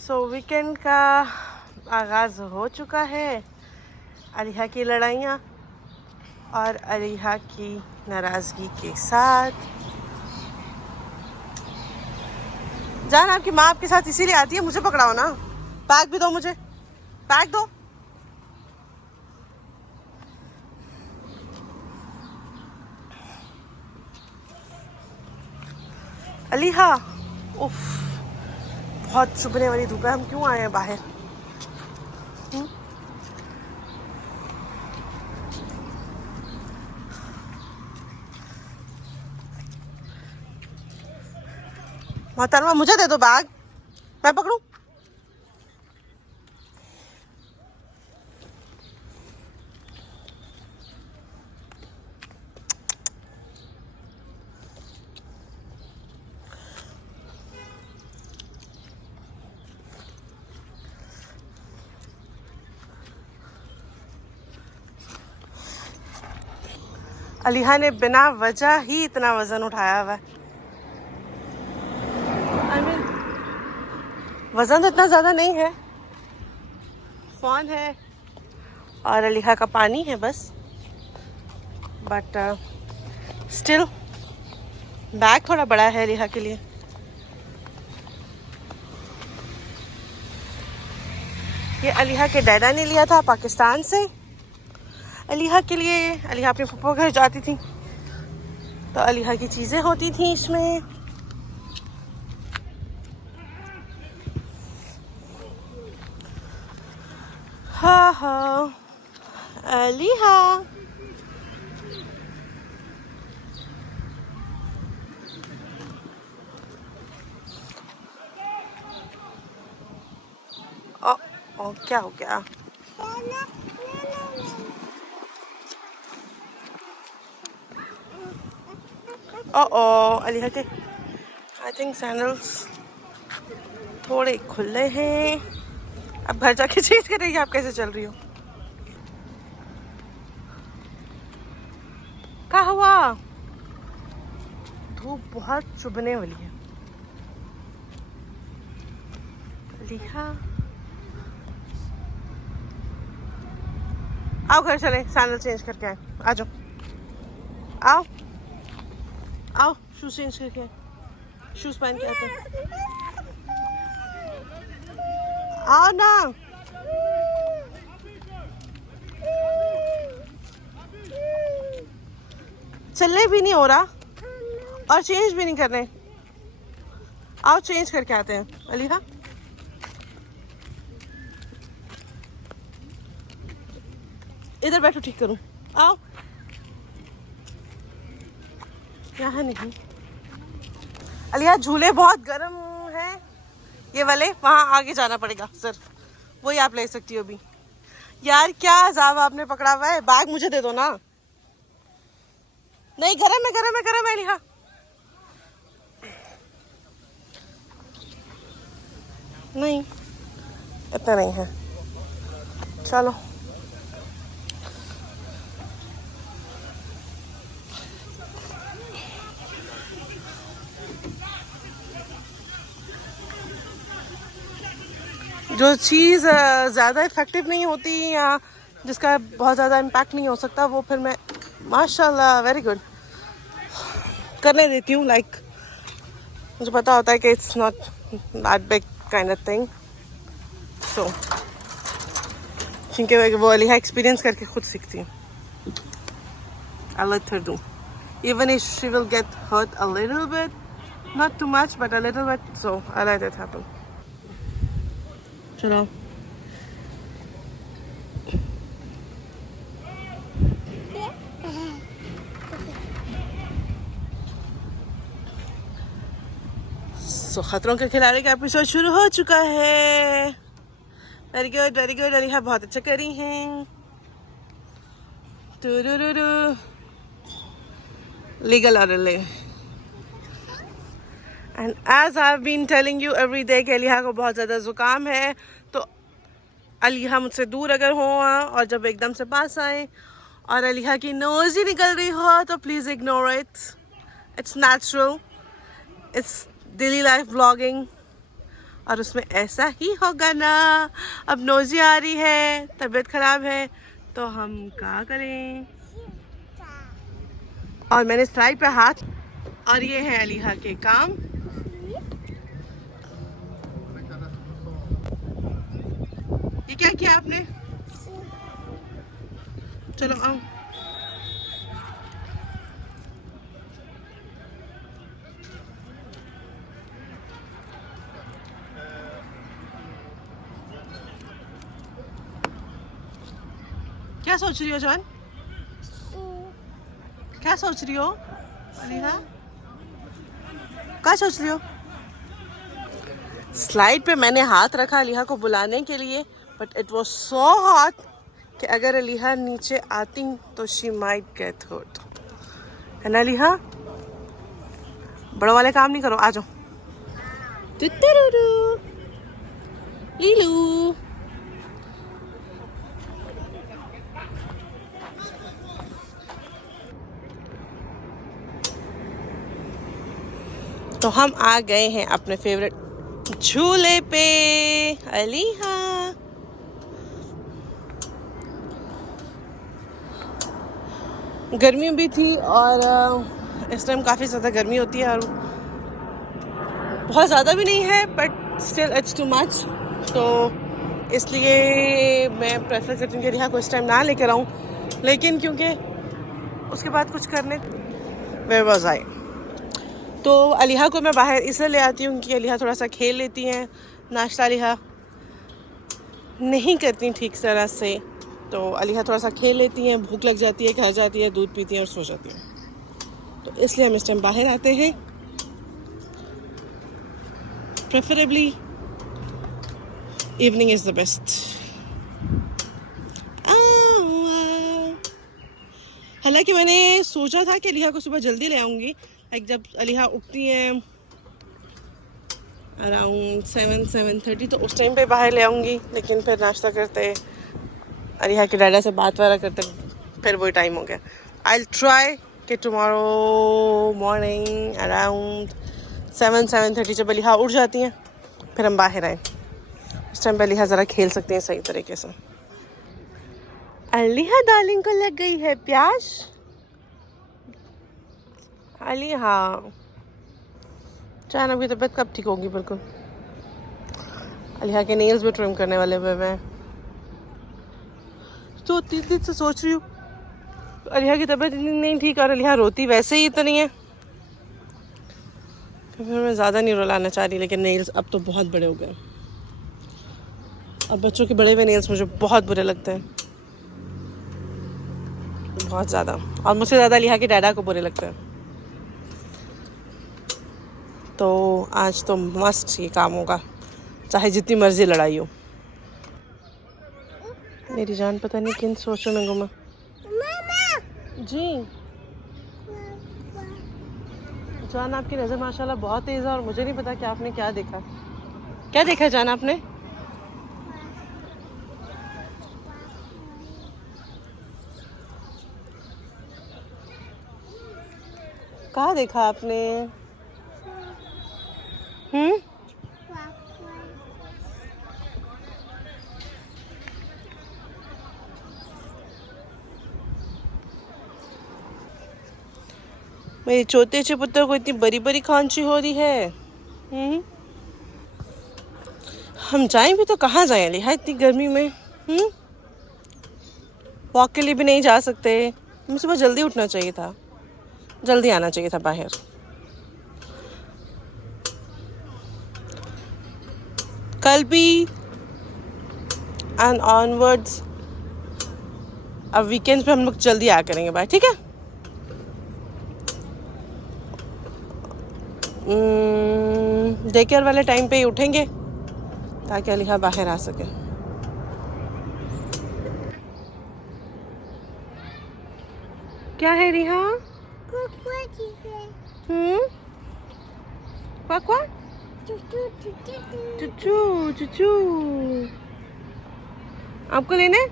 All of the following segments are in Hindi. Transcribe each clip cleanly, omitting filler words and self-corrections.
सो वीकेंड का आगाज़ हो चुका है। अलिहा की लड़ाइयाँ और अलिहा की नाराज़गी के साथ। जान, आपकी माँ आपके साथ इसीलिए आती है, मुझे पकड़ाओ ना। बैग भी दो मुझे, बैग दो। अलिहा, उफ, बहुत चुभने वाली धूप है। हम क्यों आए हैं बाहर? मोहतरमा, मुझे दे दो बैग, मैं पकड़ूं? अलिहा ने बिना वजह ही इतना वजन उठाया हुआ है। I mean, वजन तो इतना ज़्यादा नहीं है, फ़ोन है और अलिहा का पानी है बस, बट स्टिल बैग थोड़ा बड़ा है अलिहा के लिए। ये अलिहा के डैडा ने लिया था पाकिस्तान से अलिहा के लिए। अलिहा अपने पप्पा घर जाती थी तो अलिहा की चीज़ें होती थी इसमें। हाँ हाँ अलिहा, ओ क्या हो गया? ओ अलिहा के आई थिंक सैंडल्स थोड़े खुले हैं। अब घर जाके चेंज करेंगे। आप कैसे चल रही हो? क्या हुआ? धूप बहुत चुभने वाली है। अलिहा, आओ घर चले, सैंडल चेंज करके आए। आ जाओ, आओ आओ, शूज चेंज करके आए, शूज पहन के आते हैं। आओ ना। चलने भी नहीं हो रहा और चेंज भी नहीं करने। आओ चेंज करके आते हैं। अलिहा, इधर बैठो, ठीक करूं। आओ, यहाँ नहीं। अलिहा, झूले बहुत गर्म हैं ये वाले, वहाँ आगे जाना पड़ेगा सिर्फ, वही आप ले सकती हो अभी। यार क्या अजाब आपने पकड़ा हुआ है। बैग मुझे दे दो ना। नहीं, गरम है, गरम है, गरम है अलिहा। नहीं, इतना नहीं है। चलो, जो चीज़ ज़्यादा इफ़ेक्टिव नहीं होती या जिसका बहुत ज़्यादा इम्पैक्ट नहीं हो सकता, वो फिर मैं माशाल्लाह वेरी गुड करने देती हूँ। लाइक मुझे पता होता है कि it's not that big kind of thing. So क्योंकि वो अलिहा एक्सपीरियंस करके खुद सीखती हूँ। I let her do. Even if she will get hurt a little bit, not too much, but a little bit, so I let it happen. चलो, सो खतरों के खिलाड़ी का एपिसोड शुरू हो चुका है। Very good, very good. Aliha बहुत अच्छा करी हैं। लीगल और and as I have been telling you every day कि अलिहा को बहुत ज़्यादा ज़ुकाम है, तो अलिहा मुझसे दूर अगर हो और जब एकदम से पास आए और अलिहा की नोज़ ही निकल रही हो तो please ignore it. It's natural, it's daily life vlogging, और उसमें ऐसा ही होगा ना। अब नोजी आ रही है, तबीयत खराब है, तो हम क्या करें। और मैंने स्लाइड पे हाथ, और ये है अलीहा के काम। ये क्या किया आपने? चलो आओ। क्या सोच रही हो जवान? क्या सोच रही हो अलीहा? क्या सोच रही हो? स्लाइड पे मैंने हाथ रखा अलीहा को बुलाने के लिए, but it was so hot कि अगर अलीहा नीचे आती तो शी माइट गेट हर्ट, है ना अलीहा? बड़ों वाले काम नहीं करो, आ जाओ। लीलू तो हम आ गए हैं अपने फेवरेट झूले पे। अलीहा गर्मी भी थी, और इस टाइम काफ़ी ज़्यादा गर्मी होती है, और बहुत ज़्यादा भी नहीं है, but still it's too much. तो इसलिए मैं प्रेफर करती हूँ कि अलीहा को इस टाइम ना लेकर आऊँ, लेकिन क्योंकि उसके बाद कुछ करने वेयर वाज आई, तो अलीहा को मैं बाहर इसलिए ले आती हूँ कि अलीहा थोड़ा सा खेल लेती हैं। नाश्ता अलीहा नहीं करती ठीक तरह से, तो अलीहा थोड़ा सा खेल लेती हैं, भूख लग जाती है, घर जाती है, दूध पीती हैं और सो जाती हैं। तो इसलिए हम इस टाइम बाहर आते हैं, preferably evening is the best. हालांकि मैंने सोचा था कि अलीहा को सुबह जल्दी ले आऊँगी, लाइक जब अलीहा उठती है अराउंड 7-7:30, तो उस टाइम पे बाहर ले आऊँगी, लेकिन फिर नाश्ता करते अलीहा के डैडा से बात वाला करते फिर वही टाइम हो गया। आई विल ट्राई कि टुमारो मॉर्निंग अराउंड 7-7:30 जब अलीहा उठ जाती हैं फिर हम बाहर आए। इस टाइम पे अलीहा ज़रा खेल सकते हैं सही तरीके से। अलीहा डार्लिंग को लग गई है प्यास। अलीहा चाइना की तबीयत कब ठीक होगी? बिल्कुल। अलीहा के नेल्स भी ट्रिम करने वाले हुए मैं तो 3 दिन से सोच रही हूँ। अलीहा की तबीयत नहीं ठीक, और अलीहा रोती वैसे ही इतनी है, फिर मैं ज़्यादा नहीं रुलाना चाह रही, लेकिन नेल्स अब तो बहुत बड़े हो गए। अब बच्चों के बड़े हुए नेल्स मुझे बहुत बुरे लगते हैं, बहुत ज़्यादा, और मुझसे ज़्यादा अलीहा के डैडा को बुरे लगते हैं। तो आज तो मस्त ये काम होगा, चाहे जितनी मर्जी लड़ाई हो। मेरी जान पता नहीं किन सोचों में गुमा। जी जान, आपकी नज़र माशाल्लाह बहुत तेज़ है, और मुझे नहीं पता कि आपने क्या देखा। क्या देखा जान आपने? कहाँ देखा आपने? मेरे छोटे से पुत्र को इतनी बड़ी बड़ी खांसी हो रही है। हम जाएं भी तो कहाँ जाएं अलीहा इतनी गर्मी में? वॉक के लिए भी नहीं जा सकते। हमें सुबह जल्दी उठना चाहिए था, जल्दी आना चाहिए था बाहर। कल भी एंड ऑनवर्ड्स, अब वीकेंड्स पे हम लोग जल्दी आया करेंगे बाहर, ठीक है? डे केयर वाले टाइम पे ही उठेंगे ताकि अलीहा बाहर आ सके। क्या है रिहा? क्वा चुचू चुचू आपको लेने?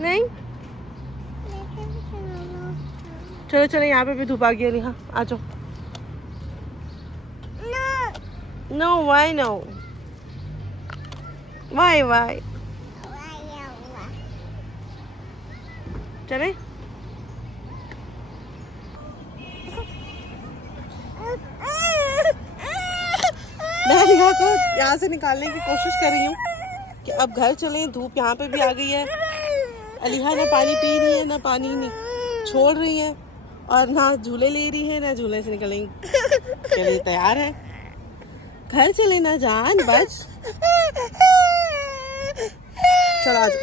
नहीं, चलो चलो, यहाँ पे भी धूप आ गई अलीहा, आ जाओ। No, why no? Why? चले? मैं अलिहा को यहाँ से निकालने की कोशिश कर रही हूँ कि अब घर चलें। धूप यहाँ पे भी आ गई है। अलिहा ना पानी पी रही है, ना पानी छोड़ रही है, और ना झूले ले रही है, ना झूले से निकलेंगे के लिए तैयार है। घर चले ना जान, बस चल आ जाओ।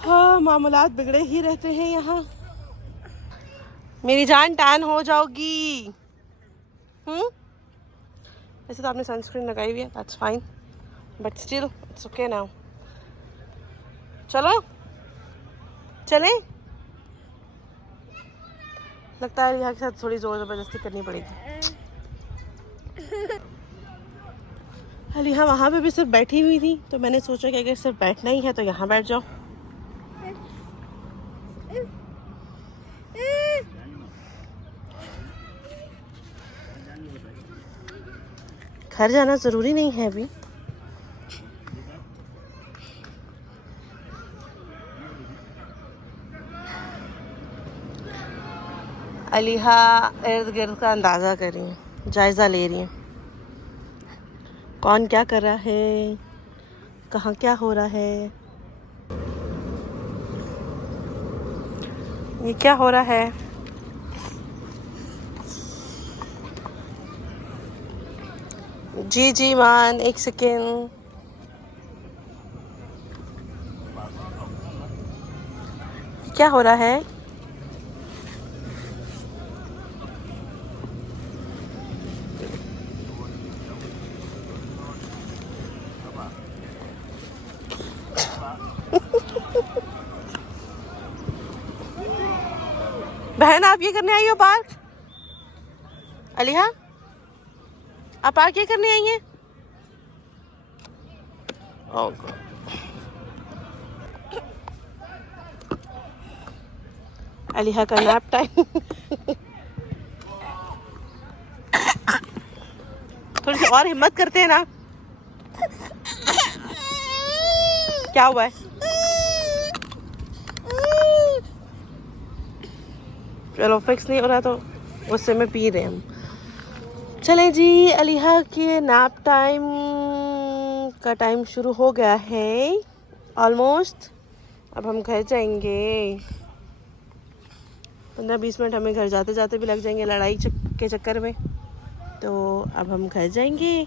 हाँ, मामूलात बिगड़े ही रहते हैं यहाँ। मेरी जान टैन हो जाओगी। वैसे तो आपने सनस्क्रीन लगाई हुई है, that's fine, but still it's okay now. चलो चलें? लगता है यहाँ के साथ थोड़ी जोर जबरदस्ती करनी पड़ेगी। अलिहा वहाँ पे भी सिर्फ बैठी हुई थी, तो मैंने सोचा कि अगर सिर्फ बैठना ही है तो यहाँ बैठ जाओ। घर जाना ज़रूरी नहीं है अभी। अलिहा इर्द गिर्द का अंदाज़ा कर रही है, जायज़ा ले रही है, कौन क्या कर रहा है, कहाँ क्या हो रहा है। ये क्या हो रहा है? जी मान, एक सेकेंड। क्या हो रहा है? बहन, आप ये करने आई हो पार्क? अलिहा, आप पार्क ये करने आई हैं? ओह गॉड। अलिहा का नैप टाइम। थोड़ी सी और हिम्मत करते हैं ना। क्या हुआ है? चलो, फिक्स नहीं हो रहा तो उससे में पी रहे हम। चले जी, अलिहा के नैप टाइम का टाइम शुरू हो गया है ऑलमोस्ट। अब हम घर जाएंगे। 15-20 मिनट हमें घर जाते जाते भी लग जाएंगे लड़ाई के चक्कर में। तो अब हम घर जाएंगे।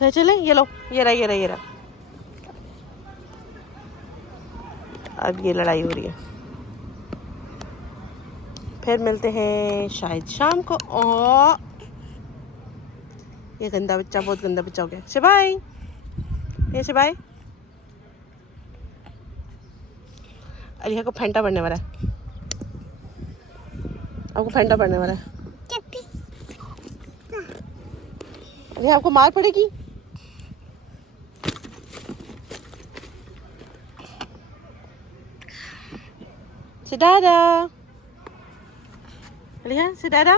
घर चले? ये लो, ये रहा। अब ये लड़ाई हो रही है। फिर मिलते हैं शायद शाम को। ओ, ये गंदा बच्चा, बहुत गंदा बच्चा हो गया। शिबाई, ये शिबाई। अलिहा को फेंटा पड़ने वाला है। आपको फेंटा पड़ने वाला है। अलिहा, आपको मार पड़ेगी। सिदादा, अलिहा सिदादा।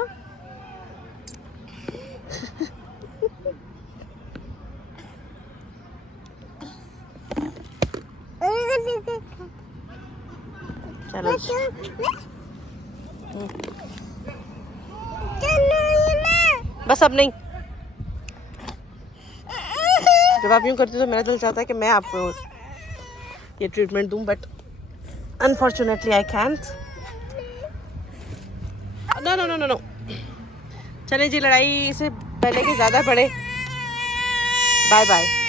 चलो बस, अब नहीं। जब आप यूँ करती तो मेरा दिल चाहता है कि मैं आपको ये ट्रीटमेंट दूं, but unfortunately I can't. No. चले जी, लड़ाई से पहले कि ज़्यादा बढ़े। Bye bye.